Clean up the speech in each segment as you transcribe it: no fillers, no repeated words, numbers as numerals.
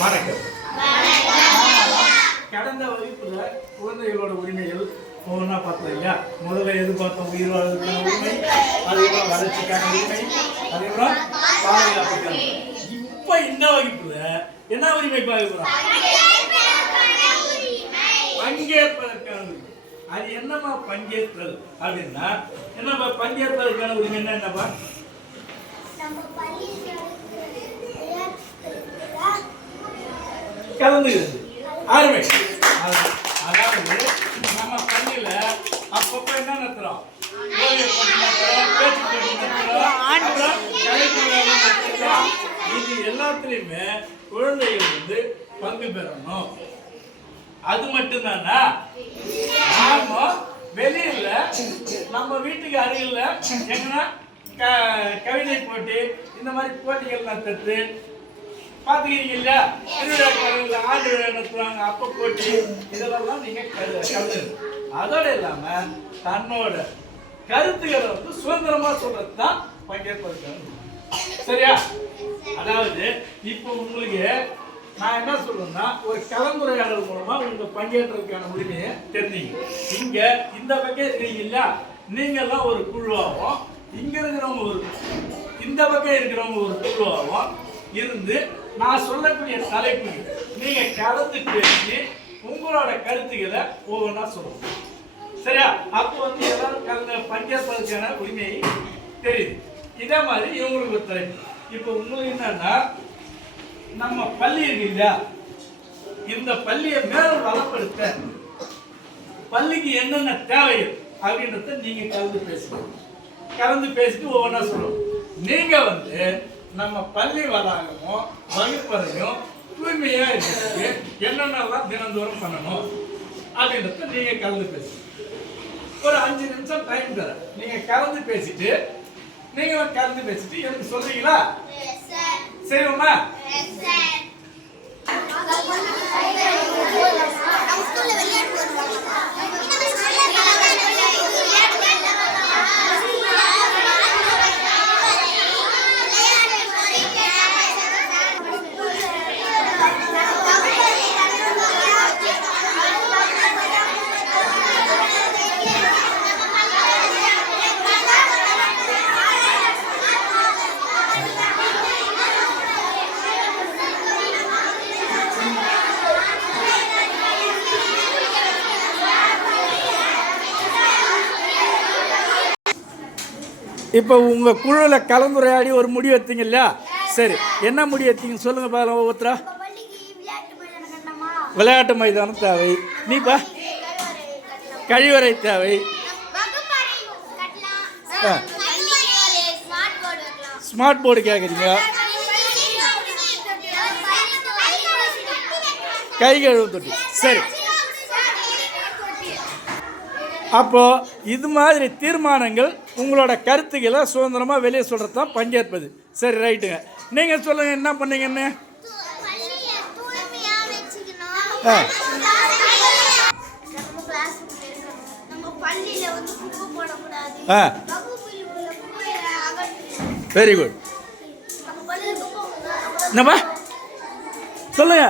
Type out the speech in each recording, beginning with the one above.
வணக்கம். கடந்த வகுப்புல குழந்தைகளோட உரிமைகள் ஒவ்வொன்றா பார்த்தோம் இல்லையா? முதல்ல எது பார்த்தோம்? உயிர் வாழ்வதற்கான உரிமை, அதுக்கப்புறம் வளர்ச்சிக்கான உரிமை, அதுக்கப்புறம் பாதுகாப்புக்கான. இப்ப இந்த வகுப்புல என்ன உரிமை பார்க்கிறோம்? பங்கேற்பதற்கான உரிமை. அது என்னப்பா பங்கேற்றல் அப்படின்னா? என்னப்பா பங்கேற்பதற்கான உரிமை என்னப்பா? கலந்துகிறது ஆர்மை. அதாவது நம்ம பள்ளியில அப்பப்ப என்ன நடத்துறோம்? இது எல்லாத்துலயுமே குழந்தைகள் வந்து பங்கு பெறணும். அது மட்டும்தானா? நாம வெளியில நம்ம வீட்டுக்கு அருகில் எங்கன்னா கவிதை போட்டி இந்த மாதிரி போட்டிகள் நடத்துறது பார்த்துக்கிறீங்க இல்லையா? திருவிழாக்கள் ஆண்டு விழா நடத்துவாங்க, அப்ப போட்டி, இதெல்லாம் நீங்க கலந்து. அதோட இல்லாம தன்னோட கருத்துக்களை வந்து சுதந்திரமா சொல்றது தான் பங்கேற்பதற்கான. சரியா? அதாவது இப்போ உங்களுக்கு நான் என்ன சொல்றேன்னா, ஒரு கலந்துரையாடல் மூலமா உங்க பங்கேற்றதுக்கான உரிமையை தெரிஞ்சுங்க. இங்க இந்த பக்கம் இருக்கிறீங்க இல்லையா? நீங்க எல்லாம் ஒரு குழுவாகவும், இங்க இருக்கிறவங்க ஒரு, இந்த பக்கம் இருக்கிறவங்க ஒரு குழுவாகவும் இருந்து நான் சொல்லக்கூடிய தலைப்பு நீங்க கலந்து பேசி உங்களோட கருத்துக்களை ஒவ்வொன்றா சொல்லணும். சரியா? அப்போ வந்து எல்லாரும் கலந்து பங்கேற்பதற்கான உரிமையை தெரியுது. இதே மாதிரி இவங்களுக்கு ஒரு தலைப்பு. இப்போ உங்களுக்கு என்னன்னா, நம்ம பள்ளி இருக்கு இல்லையா? இந்த பள்ளியை மேலும் வளப்படுத்த பள்ளிக்கு என்னென்ன தேவைகள் அப்படின்றத நீங்க கலந்து பேசணும். கலந்து பேசிட்டு ஒவ்வொன்றா சொல்லணும். நீங்க வந்து நம்ம பள்ளி வளாகமும் வகுப்பறையும் தூய்மையா இருக்கிறதுக்கு என்னென்னலாம் தினந்தோறும் பண்ணணும் அப்படின்றத நீங்க கலந்து பேசணும். ஒரு 5 நிமிஷம் டைம் தரேன். நீங்க கலந்து பேசிட்டு நீங்களும் கலந்து பேசிட்டு எனக்கு சொல்றீங்களா? சரிம்மா? இப்போ உங்கள் குழுவில் கலந்துரையாடி ஒரு முடிவு எடுத்தீங்க இல்லையா? சரி, என்ன முடிவு எடுத்தீங்கன்னு சொல்லுங்கள் பாருங்க ஒவ்வொருத்தரா. விளையாட்டு மைதானம் தேவை. நீப்பா? கழிவறை தேவை. ஸ்மார்ட் போர்டு கேட்குறீங்க. கை கழுவு தொட்டி. சரி, அப்போ இது மாதிரி தீர்மானங்கள் உங்களோட கருத்துக்களை சுதந்திரமாக வெளியே சொல்கிறது தான் பங்கேற்பது. சரி, ரைட்டுங்க. நீங்கள் சொல்லுங்கள், என்ன பண்ணீங்கன்னு? Very good. என்னப்பா சொல்லுங்க.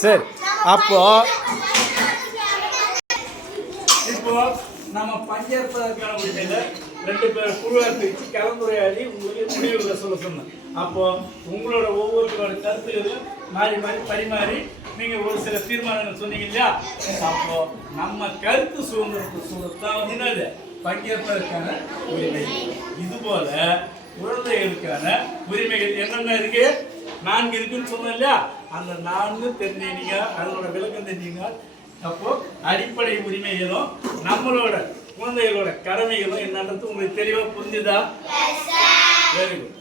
சரி, அப்போ இப்போ நம்ம பங்கேற்பதற்கான உரிமையில 2 பேர் குழுவாக பிரித்து கலந்துரையாடி உங்களுக்கு முடிவுகளை சொல்ல சொன்னோம். அப்போ உங்களோட ஒவ்வொருத்தரோட கருத்துக்களும் மாறி மாறி பரிமாறி நீங்க ஒரு சில தீர்மானங்கள் சொன்னீங்க இல்லையா? அப்போ நம்ம கருத்து சுதந்திரத்தை சொல்லத்தான் வந்து என்னது பங்கேற்பதற்கான உரிமை. இது போல குழந்தைகளுக்கான உரிமைகள் என்னென்ன இருக்கு? 4 இருக்குன்னு சொன்னோம் இல்லையா? அந்த 4 தெரிஞ்சீங்க, அதனோட விளக்கம் தெரிஞ்சீங்க. அப்போ அடிப்படை உரிமைகளும் நம்மளோட குழந்தைகளோட கடமைகளும் என்னன்றது உங்களுக்கு தெளிவாக புரிஞ்சுதா? Very good.